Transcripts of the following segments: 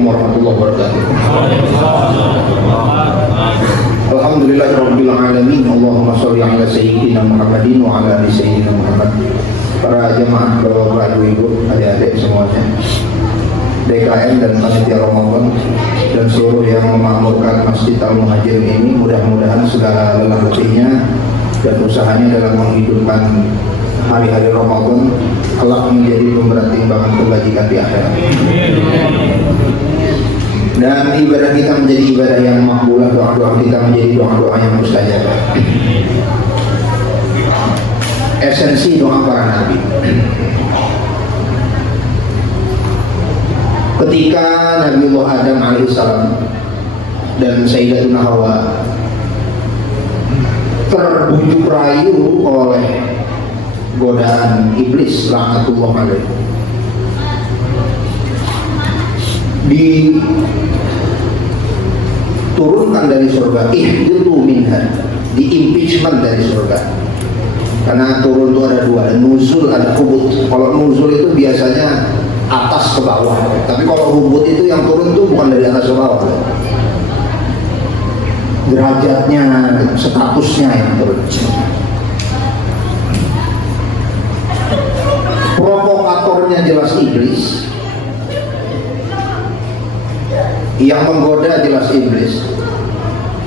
Assalamualaikum warahmatullahi wabarakatuh. Alhamdulillahirabbil alamin. Allahumma shalli ala sayyidina Muhammadin wa ala ali sayyidina Muhammad. Para jemaah, bapak-bapak, ibu-ibu, adik-adik semuanya, DKM dan panitia Ramadan dan seluruh yang memakmurkan Masjid Al-Muhajirin ini, mudah-mudahan segala lelah letihnya dan usahanya dalam menghidupkan hari-hari Ramadan kelak menjadi pemberat timbangan kebajikan di akhirat. Dan ibadah kita menjadi ibadah yang makbulah, doa-doa kita menjadi doa-doa yang mustajab. Esensi doa para nabi. Ketika Nabiullah Adam alaihissalam dan Sayyidatuna Hawa terbujuk rayu oleh godaan iblis laknatullah alaih, diturunkan dari surga, ihditu minha, diimpeachment dari surga. Karena turun itu ada dua, ada nuzul, ada hubut. Kalau nuzul itu biasanya atas ke bawah, tapi kalau hubut itu yang turun itu bukan dari atas ke bawah, derajatnya, statusnya yang turun. Provokatornya jelas iblis, yang menggoda jelas iblis,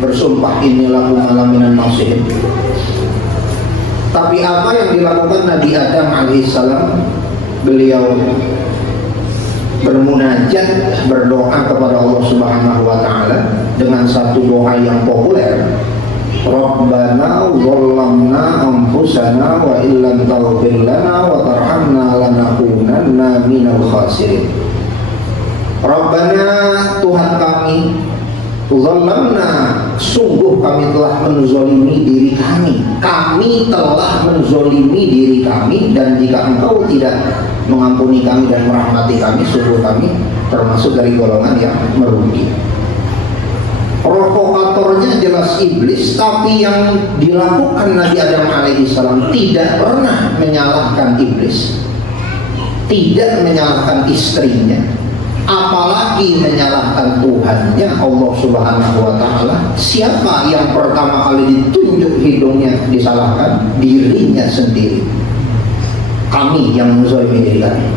bersumpah inilah malaminan nasihin. Tapi apa yang dilakukan Nabi Adam alaihissalam? Beliau bermunajat, berdoa kepada Allah Subhanahu wa taala dengan satu doa yang populer. Rabbana dhallamna anfusana wa illam taghfir lana wa tarhamna lanakunanna minal khasirin. Rabbana, Tuhan kami, dhallamna, sungguh kami telah menzolimi diri kami. Kami telah menzolimi diri kami, dan jika Engkau tidak mengampuni kami dan merahmati kami, sungguh kami termasuk dari golongan yang merugi. Provokatornya jelas iblis, tapi yang dilakukan Nabi Adam alaihissalam tidak pernah menyalahkan iblis, tidak menyalahkan istrinya, apalagi menyalahkan Tuhannya Allah Subhanahu wa taala. Siapa yang pertama kali ditunjuk hidungnya disalahkan? Dirinya sendiri. Kami yang menzalimi diri kami.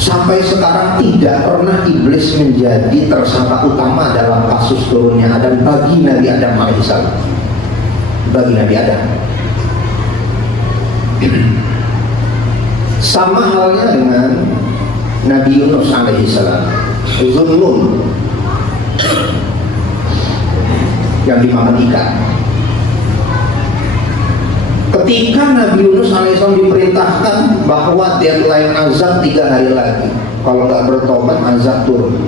Sampai sekarang tidak pernah iblis menjadi tersangka utama dalam kasus turunnya Adam bagi Nabi Adam alaihissalam. Bagi Nabi Adam. Sama halnya dengan Nabi Yunus alaihissalam, Zunnun yang dimakan ikan. Ketika Nabi Yunus alaihissalam diperintahkan bahwa deadline azab 3 hari lagi, kalau nggak bertobat azab turun.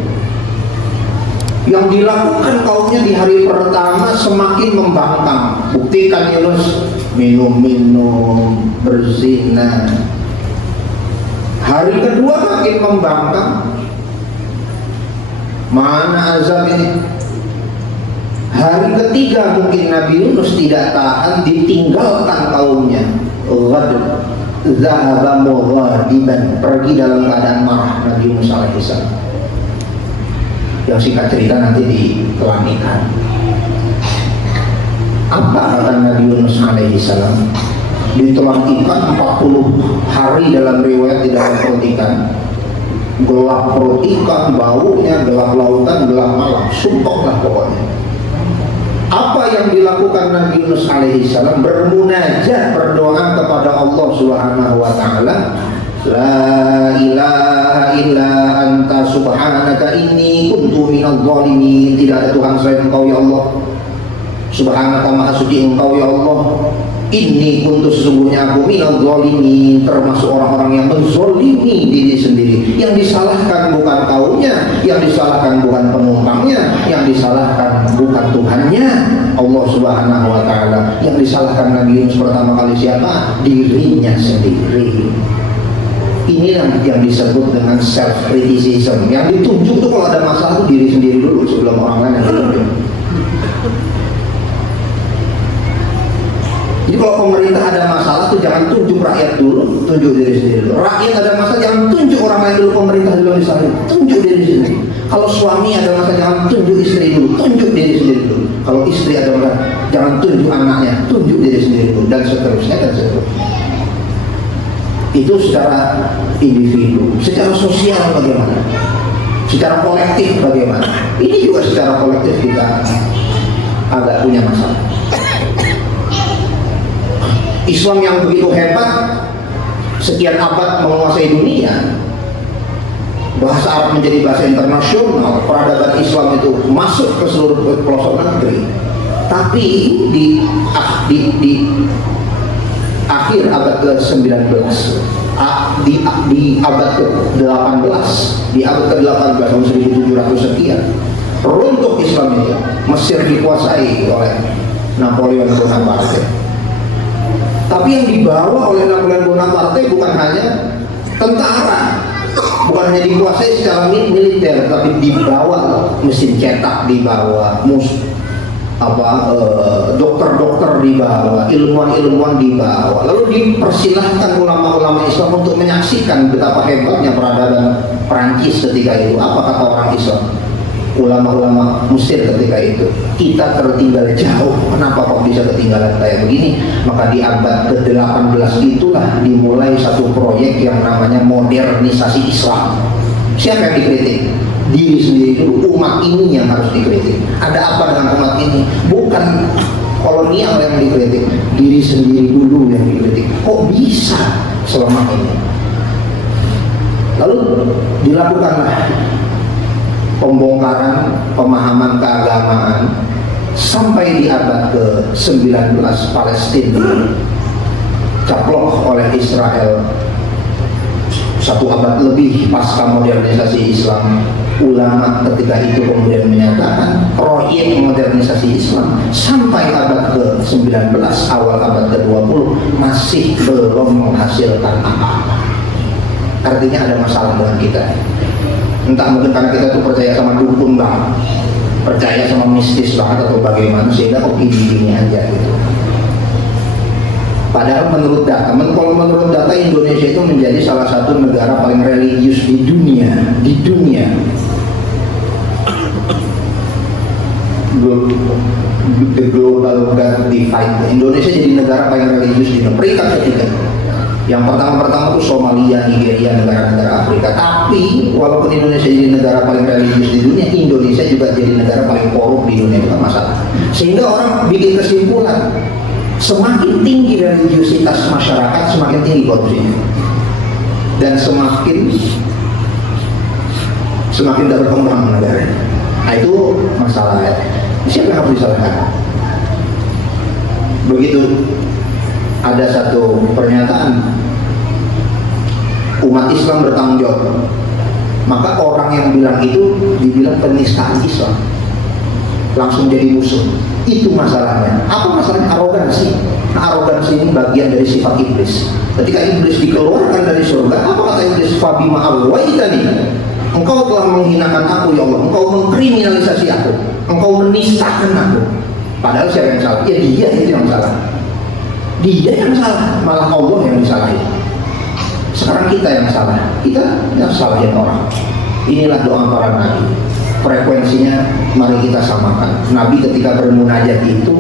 Yang dilakukan kaumnya di hari pertama semakin membangkang. Buktikan Yunus minum-minum, berzina. Hari kedua makin membangkang. Mana azab ini? Hari ketiga mungkin Nabi Yunus tidak tahan, ditinggalkan kaumnya. Zahaba mughadiban, pergi dalam keadaan marah Nabi Yunus alaihissalam. Yang singkat cerita nanti dikelamikan. Apa kata Nabi Yunus alaihissalam? Ditelan ikan 40 hari dalam riwayat di dalam perut ikan. Gelap perut ikan, baunya, gelap lautan, gelap malam, sumpahlah pokoknya. Apa yang dilakukan Nabi Yunus alaihissalam? Bermunajat, berdoa kepada Allah Subhanahu wa taala. La ilaha illa anta subhanaka inni kuntu minadh dhalimin. Tidak ada Tuhan selain Engkau ya Allah. Subhanaka, maha suci Engkau ya Allah. Inni kuntu, sesungguhnya aku minadh dhalimin, termasuk orang-orang yang menzolimi diri sendiri. Yang disalahkan bukan kaumnya, yang disalahkan bukan penumpangnya, yang disalahkan bukan Tuhannya Allah Subhanahu wa taala. Yang disalahkan Nabi Yunus pertama kali siapa? Dirinya sendiri. Ini yang disebut dengan self criticism. Yang ditunjuk tuh kalau ada masalah tuh diri sendiri dulu sebelum orang lain yang ditunjuk. Jadi kalau pemerintah ada masalah tuh jangan tunjuk rakyat dulu, tunjuk diri sendiri dulu. Rakyat ada masalah jangan tunjuk orang lain dulu, pemerintah dulu misalnya, tunjuk diri sendiri. Kalau suami ada masalah jangan tunjuk istri dulu, tunjuk diri sendiri dulu. Kalau istri ada masalah jangan tunjuk anaknya, tunjuk diri sendiri dulu, dan seterusnya dan seterusnya. Itu secara individu, secara sosial bagaimana? Secara kolektif bagaimana? Ini juga secara kolektif kita agak punya masalah. Islam yang begitu hebat, sekian abad menguasai dunia, bahasa Arab menjadi bahasa internasional, peradaban Islam itu masuk ke seluruh pelosok negeri. Tapi di akhir abad ke-19, di abad ke-18, di abad ke-18 tahun 1700 sekian, runtuh Islam itu. Mesir dikuasai oleh Napoleon Bonaparte. Tapi yang dibawa oleh Napoleon Bonaparte bukan hanya tentara, bukan hanya dikuasai secara militer, tapi dibawa mesin cetak, dibawa dokter-dokter dibawa, ilmuwan-ilmuwan dibawa. Lalu dipersilahkan ulama-ulama Islam untuk menyaksikan betapa hebatnya peradaban Perancis ketika itu. Apa kata orang Islam? Ulama-ulama Mesir ketika itu, kita tertinggal jauh. Kenapa kok bisa ketinggalan kayak begini? Maka di abad ke-18 itulah dimulai satu proyek yang namanya modernisasi Islam. Siapa yang dikritik? Diri sendiri dulu, umat ini yang harus dikritik. Ada apa dengan umat ini? Bukan kolonial yang dikritik, diri sendiri dulu yang dikritik. Kok bisa selama ini? Lalu dilakukanlah pembongkaran pemahaman keagamaan sampai di abad ke-19 Palestina caplok oleh Israel. Satu abad lebih pasca modernisasi Islam, ulama ketika itu kemudian menyatakan proyek modernisasi Islam sampai abad ke-19 awal abad ke-20 masih belum menghasilkan apa-apa. Artinya ada masalah dengan kita. Entah mungkin karena kita tuh percaya sama dukun banget, percaya sama mistis banget atau bagaimana, sehingga opini aja gitu. Padahal menurut data, kalau menurut data Indonesia itu menjadi salah satu negara paling religius di dunia. The global God divide. Indonesia jadi negara paling religius di dunia. Peringkat ketiga. Yang pertama itu Somalia, Nigeria, negara-negara Afrika. Tapi walaupun Indonesia jadi negara paling religius di dunia, Indonesia juga jadi negara paling korup di dunia, itu masalah. Sehingga orang bikin kesimpulan, semakin tinggi religiusitas masyarakat, semakin tinggi korupsinya, dan semakin tidak berkembang negara. Nah, itu masalah. Siapa yang harus disalahkan? Begitu ada satu pernyataan, umat Islam bertanggung jawab, maka orang yang bilang itu dibilang penistaan Islam, langsung jadi musuh. Itu masalahnya. Apa masalahnya? Arogansi. Nah, arogansi ini bagian dari sifat iblis. Ketika iblis dikeluarkan dari surga, apa kata iblis? Fabima aghwaytani, engkau telah menghinakan aku ya Allah, engkau mengkriminalisasi aku, engkau menistakan aku. Padahal siapa yang salah? Ya dia itu yang salah. Dia yang salah, malah Allah yang disalahin. Sekarang kita yang salah, kita yang salahin orang. Inilah doa para nabi. Frekuensinya mari kita samakan. Nabi ketika bermunajat itu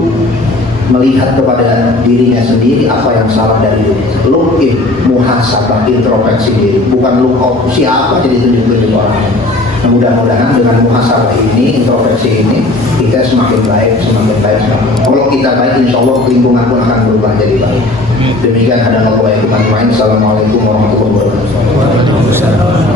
melihat kepada dirinya sendiri apa yang salah dari diri. Look in, muhasabah, introspeksi diri. Bukan look out siapa jadi tunjuk-tunjuk orang. Nah, mudah-mudahan dengan muhasabah ini, introspeksi ini, kita semakin baik. Kalau kita baik, insya Allah lingkungan pun akan berubah jadi baik. Demikian ada yang main. Assalamualaikum warahmatullahi wabarakatuh.